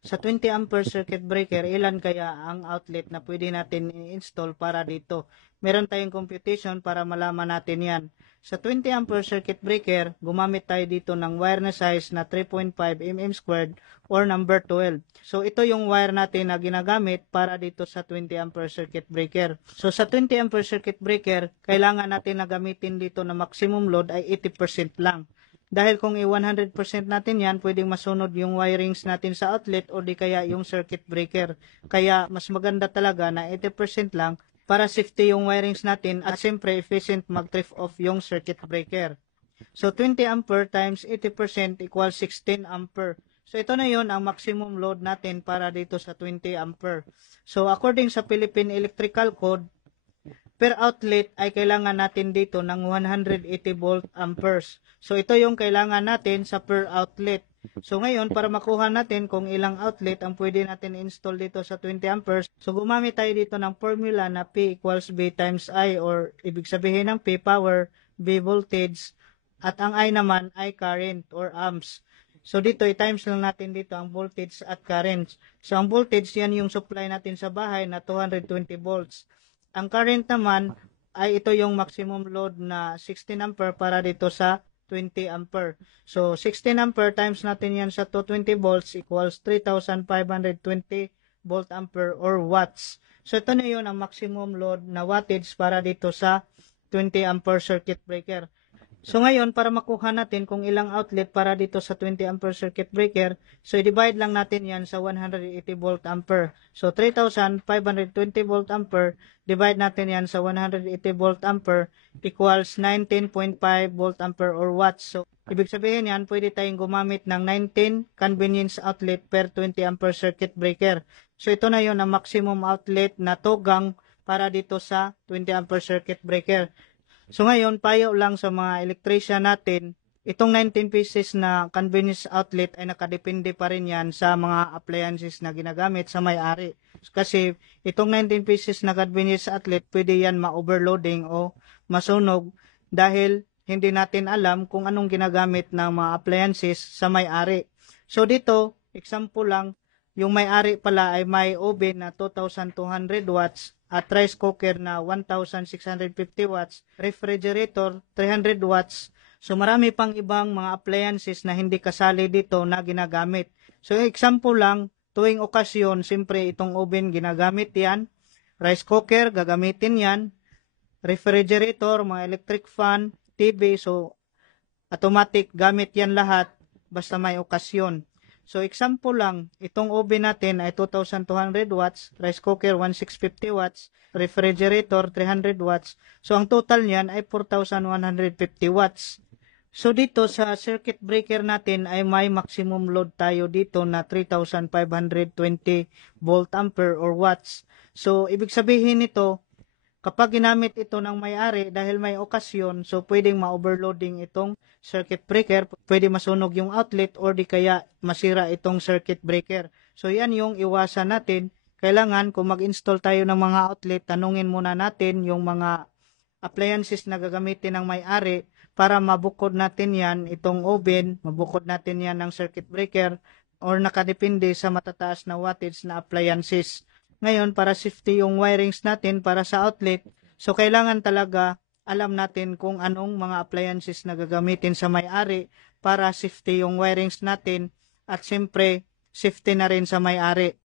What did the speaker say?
Sa 20 ampere circuit breaker, ilan kaya ang outlet na pwede natin i-install para dito? Meron tayong computation para malaman natin yan. Sa 20 ampere circuit breaker, gumamit tayo dito ng wire na size na 3.5 mm squared or number 12. So ito yung wire natin na ginagamit para dito sa 20 ampere circuit breaker. So sa 20 ampere circuit breaker, kailangan natin na gamitin dito na maximum load ay 80% lang. Dahil kung i-100% natin yan, pwedeng masunod yung wirings natin sa outlet o di kaya yung circuit breaker. Kaya mas maganda talaga na 80% lang para safety yung wirings natin at siyempre efficient mag-trip off yung circuit breaker. So 20 ampere times 80% equals 16 ampere. So ito na yon ang maximum load natin para dito sa 20 ampere. So according sa Philippine Electrical Code, per outlet ay kailangan natin dito ng 180 volt amperes. So ito yung kailangan natin sa per outlet. So ngayon para makuha natin kung ilang outlet ang pwede natin install dito sa 20 amperes, so gumamit tayo dito ng formula na P equals B times I, or ibig sabihin ng P power, B voltage, at ang I naman ay current or amps. So dito i-times lang natin dito ang voltage at current. So ang voltage yan yung supply natin sa bahay na 220 volts. Ang current naman ay ito yung maximum load na 16 ampere para dito sa 20 ampere. So 16 ampere times natin yan sa 220 volts equals 3,520 volt ampere or watts. So ito na yun ang maximum load na wattage para dito sa 20 ampere circuit breaker. So ngayon, para makuha natin kung ilang outlet para dito sa 20 ampere circuit breaker, so i-divide lang natin yan sa 180 volt ampere. So 3,520 volt ampere, divide natin yan sa 180 volt ampere equals 19.5 volt ampere or watts. So ibig sabihin yan, pwede tayong gumamit ng 19 convenience outlet per 20 ampere circuit breaker. So ito na yon ang maximum outlet na tugang para dito sa 20 ampere circuit breaker. So ngayon, payo lang sa mga electrician natin, itong 19 pieces na convenience outlet ay nakadepende pa rin yan sa mga appliances na ginagamit sa may-ari. Kasi itong 19 pieces na convenience outlet, pwede yan ma-overloading o masunog dahil hindi natin alam kung anong ginagamit ng mga appliances sa may-ari. So dito, example lang, yung may-ari pala ay may oven na 2,200 watts at rice cooker na 1,650 watts, refrigerator 300 watts. So marami pang ibang mga appliances na hindi kasali dito na ginagamit. So example lang, tuwing okasyon, siyempre itong oven ginagamit yan, rice cooker gagamitin yan, refrigerator, mga electric fan, TV, so automatic gamit yan lahat basta may okasyon. So example lang, itong oven natin ay 2,200 watts, rice cooker 1,650 watts, refrigerator 300 watts. So ang total niyan ay 4,150 watts. So dito sa circuit breaker natin ay may maximum load tayo dito na 3,520 volt ampere or watts. So ibig sabihin nito, kapag ginamit ito ng may-ari dahil may okasyon, so pwedeng ma-overloading itong circuit breaker, pwede masunog yung outlet or di kaya masira itong circuit breaker. So yan yung iwasan natin. Kailangan kung mag-install tayo ng mga outlet, tanungin muna natin yung mga appliances na gagamitin ng may-ari para mabukod natin yan, itong oven, mabukod natin yan ng circuit breaker or nakadepende sa matataas na wattage na appliances. Ngayon, para safety yung wirings natin para sa outlet, so kailangan talaga alam natin kung anong mga appliances na gagamitin sa may-ari para safety yung wirings natin at siyempre safety na rin sa may-ari.